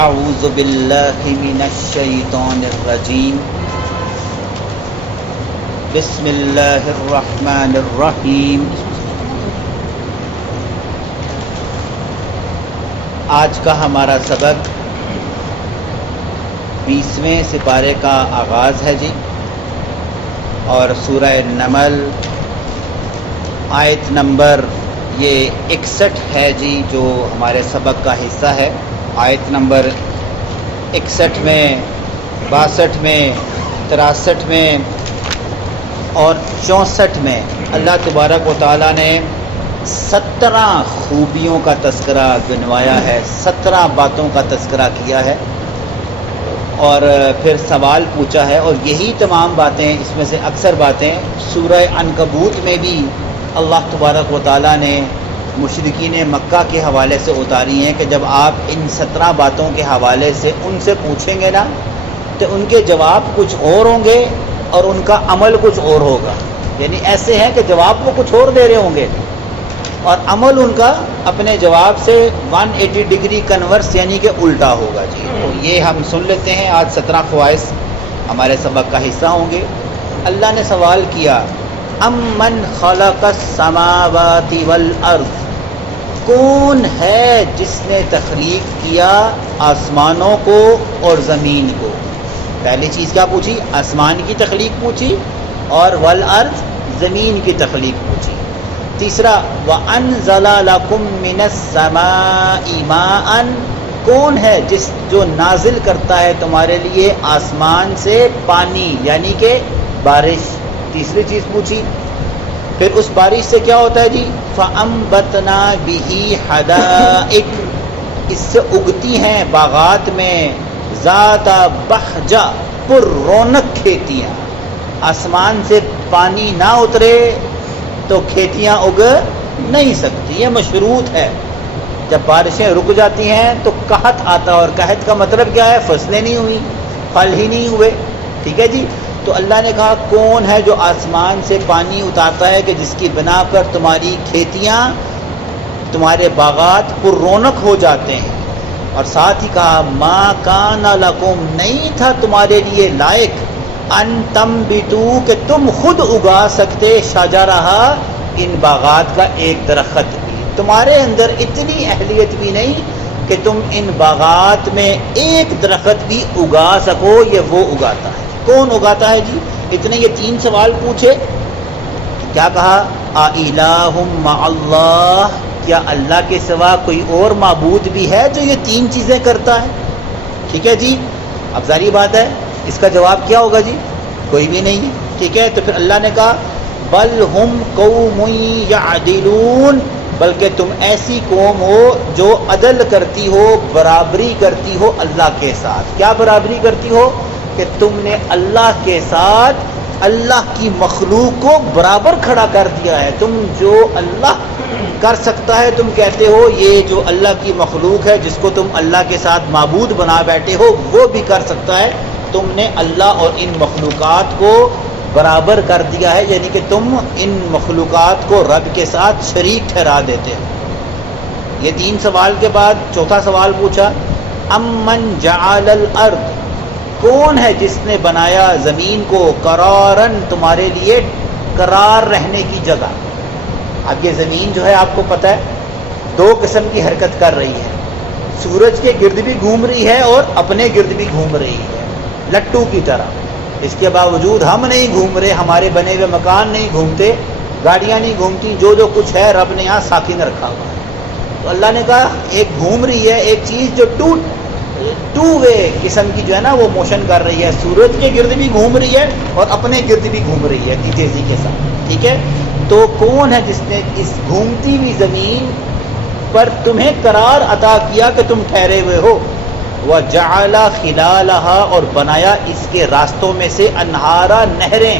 اعوذ باللہ من الشیطان الرجیم بسم اللہ الرحمن الرحیم۔ آج کا ہمارا سبق 20ویں سپارے کا آغاز ہے جی، اور سورہ نمل آیت نمبر یہ 61 ہے جی، جو ہمارے سبق کا حصہ ہے۔ آیت نمبر 61 میں، 62 میں، 63 میں اور 64 میں اللہ تبارک و تعالیٰ نے 17 خوبیوں کا تذکرہ گنوایا ہے، 17 باتوں کا تذکرہ کیا ہے، اور پھر سوال پوچھا ہے۔ اور یہی تمام باتیں، اس میں سے اکثر باتیں سورہ عنکبوت میں بھی اللہ تبارک و تعالیٰ نے مشرکین مکہ کے حوالے سے اتاری ہیں کہ جب آپ ان 17 باتوں کے حوالے سے ان سے پوچھیں گے نا، تو ان کے جواب کچھ اور ہوں گے اور ان کا عمل کچھ اور ہوگا۔ یعنی ایسے ہیں کہ جواب وہ کچھ اور دے رہے ہوں گے اور عمل ان کا اپنے جواب سے 180 ڈگری کنورس یعنی کہ الٹا ہوگا جی۔ تو یہ ہم سن لیتے ہیں۔ آج 17 خواہش ہمارے سبق کا حصہ ہوں گے۔ اللہ نے سوال کیا، امن خلق السماوات والارض، کون ہے جس نے تخلیق کیا آسمانوں کو اور زمین کو؟ پہلی چیز کیا پوچھی؟ آسمان کی تخلیق پوچھی، اور والارض، زمین کی تخلیق پوچھی۔ تیسرا، وَأَنزَلَ لَكُم مِّنَ السَّمَاءِ مَاءً، کون ہے جو نازل کرتا ہے تمہارے لیے آسمان سے پانی یعنی کہ بارش؟ تیسری چیز پوچھی۔ پھر اس بارش سے کیا ہوتا ہے جی؟ فَأَنبَتْنَا بِهِ حَدَائِقَ، اس سے اگتی ہیں باغات میں ذات بہجہ، پر رونق کھیتیاں۔ آسمان سے پانی نہ اترے تو کھیتیاں اگ نہیں سکتی، یہ مشروط ہے۔ جب بارشیں رک جاتی ہیں تو قحط آتا ہے، اور قحط کا مطلب کیا ہے؟ فصلیں نہیں ہوئی، پھل ہی نہیں ہوئے۔ ٹھیک ہے جی۔ تو اللہ نے کہا کون ہے جو آسمان سے پانی اتارتا ہے کہ جس کی بنا پر تمہاری کھیتیاں، تمہارے باغات پر رونق ہو جاتے ہیں۔ اور ساتھ ہی کہا ما کان لکم، نہیں تھا تمہارے لیے لائق، ان تنبتو، کہ تم خود اگا سکتے، شجرہ، ان باغات کا ایک درخت بھی۔ تمہارے اندر اتنی اہلیت بھی نہیں کہ تم ان باغات میں ایک درخت بھی اگا سکو، یہ وہ اگاتا ہے۔ کون اگاتا ہے جی؟ اتنے یہ 3 سوال پوچھے۔ کیا کہا؟ اِلٰہٌ مع اللہ، کیا اللہ کے سوا کوئی اور معبود بھی ہے جو یہ 3 چیزیں کرتا ہے؟ ٹھیک ہے جی۔ اب ظاہری بات ہے اس کا جواب کیا ہوگا جی؟ کوئی بھی نہیں ہے۔ ٹھیک ہے، تو پھر اللہ نے کہا بل ہم قوم یعدلون، بلکہ تم ایسی قوم ہو جو عدل کرتی ہو، برابری کرتی ہو اللہ کے ساتھ۔ کیا برابری کرتی ہو؟ کہ تم نے اللہ کے ساتھ اللہ کی مخلوق کو برابر کھڑا کر دیا ہے۔ تم جو اللہ کر سکتا ہے تم کہتے ہو یہ جو اللہ کی مخلوق ہے جس کو تم اللہ کے ساتھ معبود بنا بیٹھے ہو وہ بھی کر سکتا ہے۔ تم نے اللہ اور ان مخلوقات کو برابر کر دیا ہے، یعنی کہ تم ان مخلوقات کو رب کے ساتھ شریک ٹھہرا دیتے ہو۔ یہ 3 سوال کے بعد 4تھا سوال پوچھا، امن جعل الارض، کون ہے جس نے بنایا زمین کو قرارن، تمہارے لیے قرار رہنے کی جگہ؟ اب یہ زمین جو ہے آپ کو پتہ ہے 2 قسم کی حرکت کر رہی ہے، سورج کے گرد بھی گھوم رہی ہے اور اپنے گرد بھی گھوم رہی ہے، لٹو کی طرح۔ اس کے باوجود ہم نہیں گھوم رہے، ہمارے بنے ہوئے مکان نہیں گھومتے، گاڑیاں نہیں گھومتی، جو کچھ ہے رب نے یہاں ساکن رکھا ہوا ہے۔ تو اللہ نے کہا ایک گھوم رہی ہے، ایک چیز جو ٹو وے قسم کی جو ہے نا وہ موشن کر رہی ہے، سورج کے گرد بھی گھوم رہی ہے اور اپنے گرد بھی گھوم رہی ہے تیزی کے ساتھ۔ ٹھیک ہے، تو کون ہے جس نے اس گھومتی ہوئی زمین پر تمہیں قرار عطا کیا کہ تم ٹھہرے ہوئے ہو؟ وَجَعَلَ خِلَالَهَا، اور بنایا اس کے راستوں میں سے انہارا، نہریں۔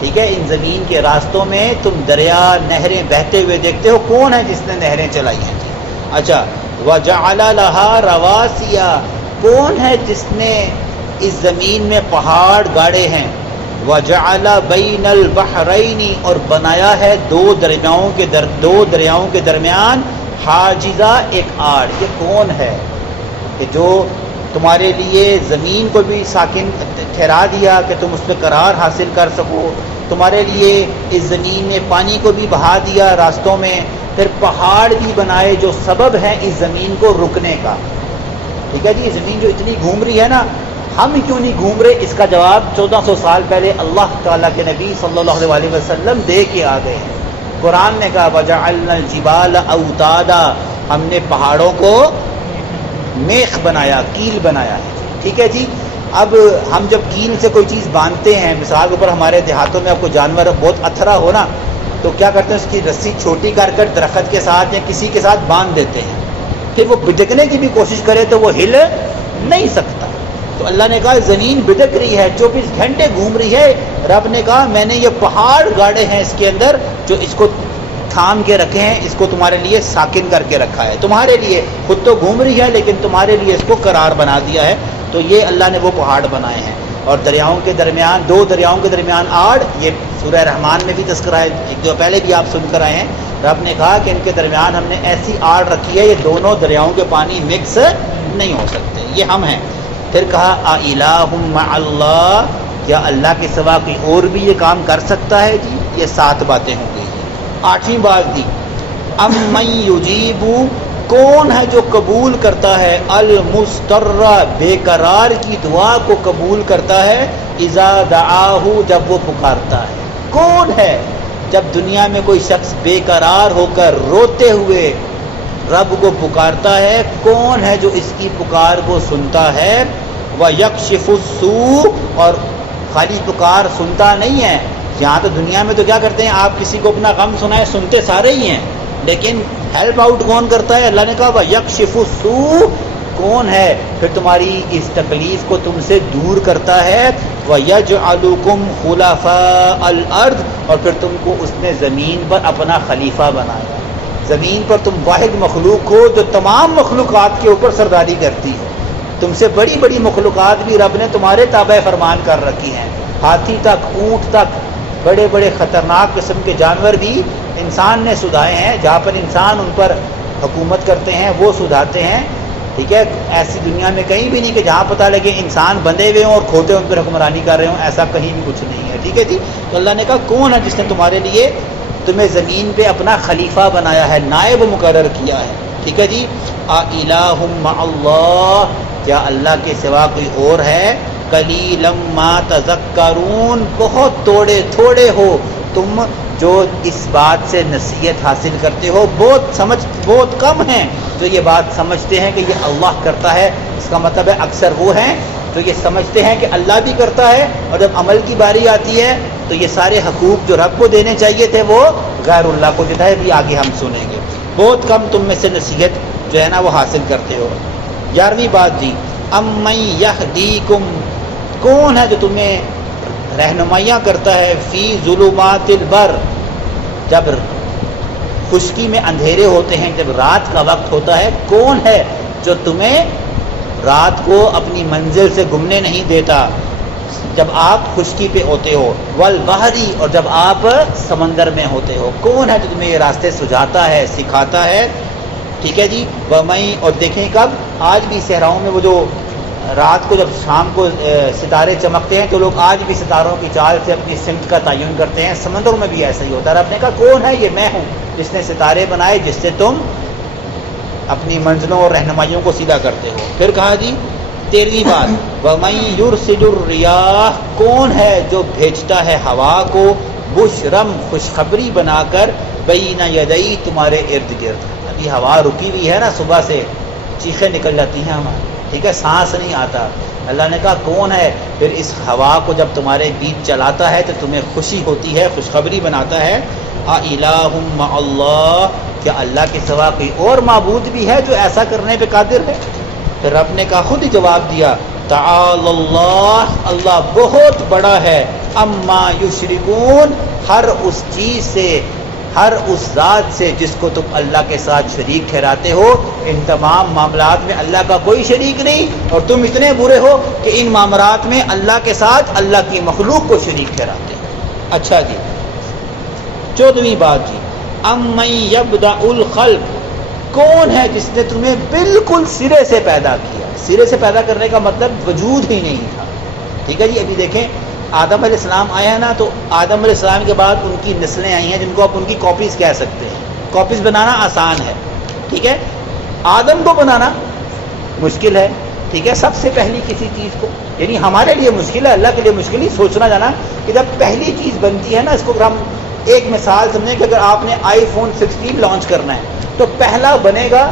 ٹھیک ہے، ان زمین کے راستوں میں تم دریا، نہریں بہتے ہوئے دیکھتے ہو، کون ہے جس نے نہریں چلائی ہیں جی؟ اچھا، وَجَعَلَ لَهَا رَوَاسِيَ، کون ہے جس نے اس زمین میں پہاڑ گاڑے ہیں؟ وَجَعَلَ بَيْنَ الْبَحْرَيْنِ، اور بنایا ہے دو دریاؤں کے درمیان حاجزہ، ایک آڑ۔ یہ کون ہے کہ جو تمہارے لیے زمین کو بھی ساکن ٹھہرا دیا کہ تم اس پہ قرار حاصل کر سکو، تمہارے لیے اس زمین میں پانی کو بھی بہا دیا راستوں میں، پھر پہاڑ بھی بنائے جو سبب ہیں اس زمین کو رکنے کا۔ ٹھیک ہے جی، زمین جو اتنی گھوم رہی ہے نا، ہم کیوں نہیں گھوم رہے؟ اس کا جواب 1400 سال پہلے اللہ تعالیٰ کے نبی صلی اللہ علیہ وسلم دے کے آ گئے ہیں۔ قرآن نے کہا وَجَعَلْنَا الْجِبَالَ أَوْتَادًا، ہم نے پہاڑوں کو میخ بنایا، کیل بنایا ہے۔ ٹھیک ہے جی، اب ہم جب کیل سے کوئی چیز باندھتے ہیں، مثال کے اوپر ہمارے دیہاتوں میں آپ کو جانور بہت اتھرا ہو نا، تو کیا کرتے ہیں، اس کی رسی چھوٹی کر کر درخت کے ساتھ یا کسی کے ساتھ باندھ دیتے ہیں، پھر وہ بھٹکنے کی بھی کوشش کرے تو وہ ہل نہیں سکتا۔ تو اللہ نے کہا زمین بھٹک رہی ہے، 24 گھنٹے گھوم رہی ہے، رب نے کہا میں نے یہ پہاڑ گاڑے ہیں اس کے اندر جو اس کو تھام کے رکھے ہیں، اس کو تمہارے لیے ساکن کر کے رکھا ہے، تمہارے لیے، خود تو گھوم رہی ہے لیکن تمہارے لیے اس کو قرار بنا دیا ہے۔ تو یہ اللہ نے وہ پہاڑ بنائے ہیں۔ اور دریاؤں کے درمیان، دو دریاؤں کے درمیان آڑ، یہ سورہ رحمان میں بھی تذکرہ ہے، ایک دو پہلے بھی آپ سن کر آئے ہیں، رب نے کہا کہ ان کے درمیان ہم نے ایسی آڑ رکھی ہے، یہ دونوں دریاؤں کے پانی مکس نہیں ہو سکتے، یہ ہم ہیں۔ پھر کہا اِلٰہٌ مع اللہ، کیا اللہ کے سوا کوئی اور بھی یہ کام کر سکتا ہے؟ جی یہ 7 باتیں ہوں گی۔ 8ویں بات دی امن یجیب، کون ہے جو قبول کرتا ہے المضطر، بے قرار کی دعا کو قبول کرتا ہے، اذا دعاہ، جب وہ پکارتا ہے۔ کون ہے جب دنیا میں کوئی شخص بے قرار ہو کر روتے ہوئے رب کو پکارتا ہے، کون ہے جو اس کی پکار کو سنتا ہے؟ وَيَكْشِفُ السُّوءَ، اور خالی پکار سنتا نہیں ہے، یہاں تو دنیا میں تو کیا کرتے ہیں، آپ کسی کو اپنا غم سنائے سنتے سارے ہی ہیں، لیکن ہیلپ آؤٹ کون کرتا ہے؟ اللہ نے کہا وَيَكْشِفُ السُّوءَ، کون ہے پھر تمہاری اس تکلیف کو تم سے دور کرتا ہے، وَيَجْعَلُكُمْ خُلَفَاءَ الْأَرْضِ، اور پھر تم کو اس نے زمین پر اپنا خلیفہ بنایا۔ زمین پر تم واحد مخلوق ہو جو تمام مخلوقات کے اوپر سرداری کرتی ہے، تم سے بڑی بڑی مخلوقات بھی رب نے تمہارے تابع فرمان کر رکھی ہیں، ہاتھی تک، اونٹ تک، بڑے بڑے خطرناک قسم کے جانور بھی انسان نے سدھائے ہیں، جہاں پر انسان ان پر حکومت کرتے ہیں وہ سدھاتے ہیں۔ ٹھیک ہے، ایسی دنیا میں کہیں بھی نہیں کہ جہاں پتہ لگے انسان بندھے ہوئے ہوں اور کھوتے ان پر حکمرانی کر رہے ہوں، ایسا کہیں بھی کچھ نہیں ہے۔ ٹھیک ہے جی، تو اللہ نے کہا کون ہے جس نے تمہارے لیے تمہیں زمین پہ اپنا خلیفہ بنایا ہے، نائب مقرر کیا ہے۔ ٹھیک ہے جی، اِلٰہٌ مع اللہ، کیا اللہ کے سوا کوئی اور ہے؟ قلیلا ما تذکرون، بہت تھوڑے ہو تم جو اس بات سے نصیحت حاصل کرتے ہو، بہت کم ہیں جو یہ بات سمجھتے ہیں کہ یہ اللہ کرتا ہے۔ اس کا مطلب ہے اکثر وہ ہیں جو یہ سمجھتے ہیں کہ اللہ بھی کرتا ہے، اور جب عمل کی باری آتی ہے تو یہ سارے حقوق جو رب کو دینے چاہیے تھے وہ غیر اللہ کو دیتا ہے، بھی آگے ہم سنیں گے۔ بہت کم تم میں سے نصیحت جو ہے نا وہ حاصل کرتے ہو۔ 11ویں بات جی امن یہدیکم، کون ہے جو تمہیں رہنمائیاں کرتا ہے، فی ظلمات البر، جب خشکی میں اندھیرے ہوتے ہیں، جب رات کا وقت ہوتا ہے، کون ہے جو تمہیں رات کو اپنی منزل سے گمنے نہیں دیتا جب آپ خشکی پہ ہوتے ہو، والبحری، اور جب آپ سمندر میں ہوتے ہو، کون ہے جو تمہیں یہ راستے سجاتا ہے، سکھاتا ہے۔ ٹھیک ہے جی، اور دیکھیں کب، آج بھی صحراؤں میں وہ جو رات کو جب شام کو ستارے چمکتے ہیں تو لوگ آج بھی ستاروں کی چال سے اپنی سمت کا تعین کرتے ہیں، سمندروں میں بھی ایسا ہی ہوتا ہے۔ رب نے کہا کون ہے؟ یہ میں ہوں جس نے ستارے بنائے جس سے تم اپنی منزلوں اور رہنمائیوں کو سیدھا کرتے ہو۔ پھر کہا جی 13ویں بات وَمَن يُرْسِلُ الرِّيَاحَ، کون ہے جو بھیجتا ہے ہوا کو، بشرم، خوشخبری بنا کر، بین یدئی، تمہارے ارد گرد۔ ابھی ہوا رکی ہوئی ہے نا، صبح سے چیخیں نکل جاتی ہیں ہماری، ٹھیک ہے، سانس نہیں آتا۔ اللہ نے کہا کون ہے پھر اس ہوا کو جب تمہارے بیچ چلاتا ہے تو تمہیں خوشی ہوتی ہے، خوشخبری بناتا ہے۔ اِلٰہٌ مع اللہ، کیا اللہ کے سوا کوئی اور معبود بھی ہے جو ایسا کرنے پہ قادر ہے؟ پھر رب نے کہا، خود ہی جواب دیا، تعالی اللہ، اللہ بہت بڑا ہے، اما یشرکون، ہر اس چیز سے، ہر اس ذات سے جس کو تم اللہ کے ساتھ شریک ٹھہراتے ہو۔ ان تمام معاملات میں اللہ کا کوئی شریک نہیں، اور تم اتنے برے ہو کہ ان معاملات میں اللہ کے ساتھ اللہ کی مخلوق کو شریک ٹھہراتے ہو۔ اچھا جی 14ویں بات جی امن یبدأ الخلق، کون ہے جس نے تمہیں بالکل سرے سے پیدا کیا؟ سرے سے پیدا کرنے کا مطلب وجود ہی نہیں تھا. ٹھیک ہے جی. ابھی دیکھیں آدم علیہ السلام آیا ہے نا, تو آدم علیہ السلام کے بعد ان کی نسلیں آئی ہیں جن کو آپ ان کی کاپیز کہہ سکتے ہیں. کاپیز بنانا آسان ہے, ٹھیک ہے. آدم کو بنانا مشکل ہے, ٹھیک ہے. سب سے پہلی کسی چیز کو, یعنی ہمارے لیے مشکل ہے, اللہ کے لیے مشکل ہی. سوچنا جانا کہ جب پہلی چیز بنتی ہے نا, اس کو اگر ہم ایک مثال سمجھیں کہ اگر آپ نے آئی فون 16 لانچ کرنا ہے تو پہلا بنے گا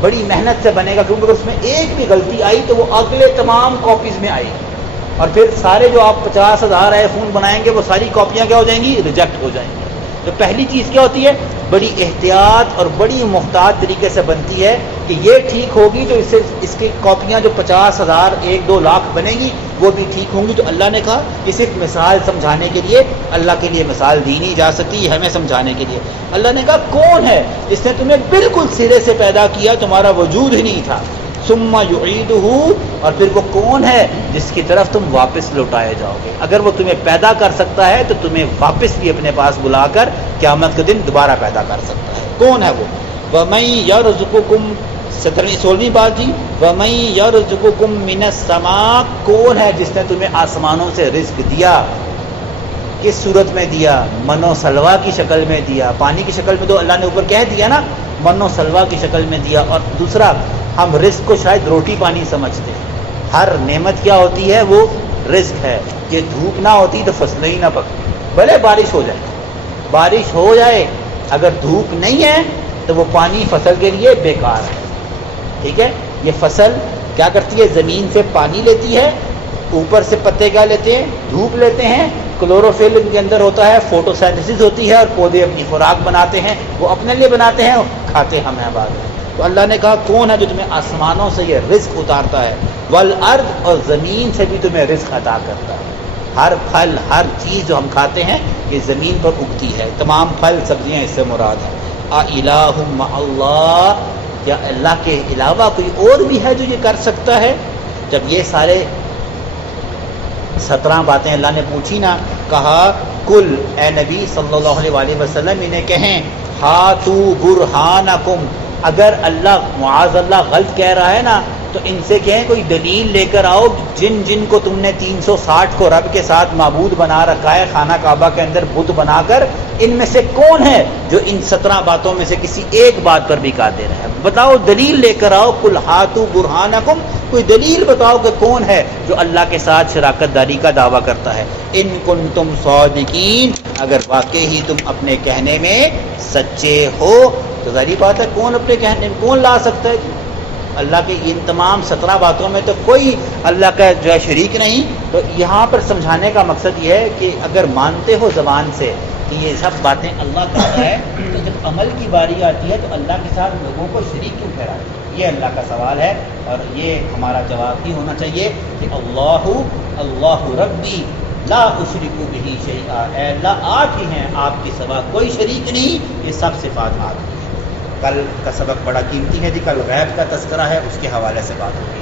بڑی محنت سے بنے گا, کیونکہ اگر اس میں ایک بھی غلطی آئی تو وہ اگلے تمام کاپیز میں آئے گی, اور پھر سارے جو آپ 50,000 آئی فون بنائیں گے وہ ساری کاپیاں کیا ہو جائیں گی؟ ریجیکٹ ہو جائیں گی. تو پہلی چیز کیا ہوتی ہے؟ بڑی احتیاط اور بڑی محتاط طریقے سے بنتی ہے کہ یہ ٹھیک ہوگی تو اس کی کاپیاں جو 50,000 1-2 لاکھ بنے گی وہ بھی ٹھیک ہوں گی. تو اللہ نے کہا کہ صرف مثال سمجھانے کے لیے, اللہ کے لیے مثال دی نہیں جا سکتی, ہمیں سمجھانے کے لیے. اللہ نے کہا کون ہے جس نے تمہیں بالکل سرے سے پیدا کیا, تمہارا وجود ہی نہیں تھا. ثم یعیدہ, اور پھر وہ کون ہے جس کی طرف تم واپس لوٹائے جاؤ گے. اگر وہ تمہیں پیدا کر سکتا ہے تو تمہیں واپس بھی اپنے پاس بلا کر قیامت کے دن دوبارہ پیدا کر سکتا ہے. کون ہے وہ؟ وَمَن يَرْزُقُكُم 16ویں بات جی, وَمَن يَرْزُقُكُم مِّنَ السَّمَاءِ, کون ہے جس نے تمہیں آسمانوں سے رزق دیا؟ کس صورت میں دیا؟ من و سلوا کی شکل میں دیا. پانی کی شکل میں تو اللہ نے اوپر کہہ دیا نا, من و سلوا کی شکل میں دیا. اور دوسرا, ہم رزق کو شاید روٹی پانی سمجھتے ہیں. ہر نعمت کیا ہوتی ہے؟ وہ رزق ہے. یہ دھوپ نہ ہوتی تو فصلیں ہی نہ پکتی, بھلے بارش ہو جائے. بارش ہو جائے, اگر دھوپ نہیں ہے تو وہ پانی فصل کے لیے بیکار ہے. ٹھیک ہے. یہ فصل کیا کرتی ہے؟ زمین سے پانی لیتی ہے, اوپر سے پتے کیا لیتے ہیں؟ دھوپ لیتے ہیں. کلوروفل ان کے اندر ہوتا ہے, فوٹو سینتھسس ہوتی ہے, اور پودے اپنی خوراک بناتے ہیں. وہ اپنے لیے بناتے ہیں, کھاتے ہم ہیں بعد میں. تو اللہ نے کہا کون ہے جو تمہیں آسمانوں سے یہ رزق اتارتا ہے, والارض, اور زمین سے بھی تمہیں رزق عطا کرتا ہے. ہر پھل, ہر چیز جو ہم کھاتے ہیں یہ زمین پر اگتی ہے. تمام پھل سبزیاں اس سے مراد ہیں. اِلٰہٌ مع اللہ, کیا اللہ کے علاوہ کوئی اور بھی ہے جو یہ کر سکتا ہے؟ جب یہ سارے 17 باتیں اللہ نے پوچھی نا, کہا کل, اے نبی صلی اللہ علیہ وسلم انہیں کہیں, ہاتو برہانکم, اگر اللہ معاذ اللہ غلط کہہ رہا ہے نا تو ان سے کہیں کوئی دلیل لے کر آؤ. جن کو تم نے 360 کو رب کے ساتھ معبود بنا رکھا ہے, خانہ کعبہ کے اندر بت بنا کر, ان میں سے کون ہے جو ان 17 باتوں میں سے کسی ایک بات پر بھی قادر ہے؟ بتاؤ, دلیل لے کر آؤ. کل ہاتو برہانکم, کوئی دلیل بتاؤ کہ کون ہے جو اللہ کے ساتھ شراکت داری کا دعویٰ کرتا ہے. ان کنتم صادقین, اگر واقعی ہی تم اپنے کہنے میں سچے ہو. تو ظاہری بات ہے کون اپنے کہنے میں کون لا سکتا ہے؟ اللہ کے ان تمام 17 باتوں میں تو کوئی اللہ کا جو ہے شریک نہیں. تو یہاں پر سمجھانے کا مقصد یہ ہے کہ اگر مانتے ہو زبان سے کہ یہ سب باتیں اللہ کرتا ہے, تو جب عمل کی باری آتی ہے تو اللہ کے ساتھ لوگوں کو شریک کیوں ٹھہراتے ہیں؟ یہ اللہ کا سوال ہے, اور یہ ہمارا جواب بھی ہونا چاہیے کہ اللہ ربی لا اشرک بہ شیئا, اے اللہ آپ ہی ہیں, آپ کے سوا کوئی شریک نہیں. یہ سب صفات آپ کی ہیں. کل کا سبق بڑا قیمتی ہے جی, کل غیب کا تذکرہ ہے, اس کے حوالے سے بات ہوگی.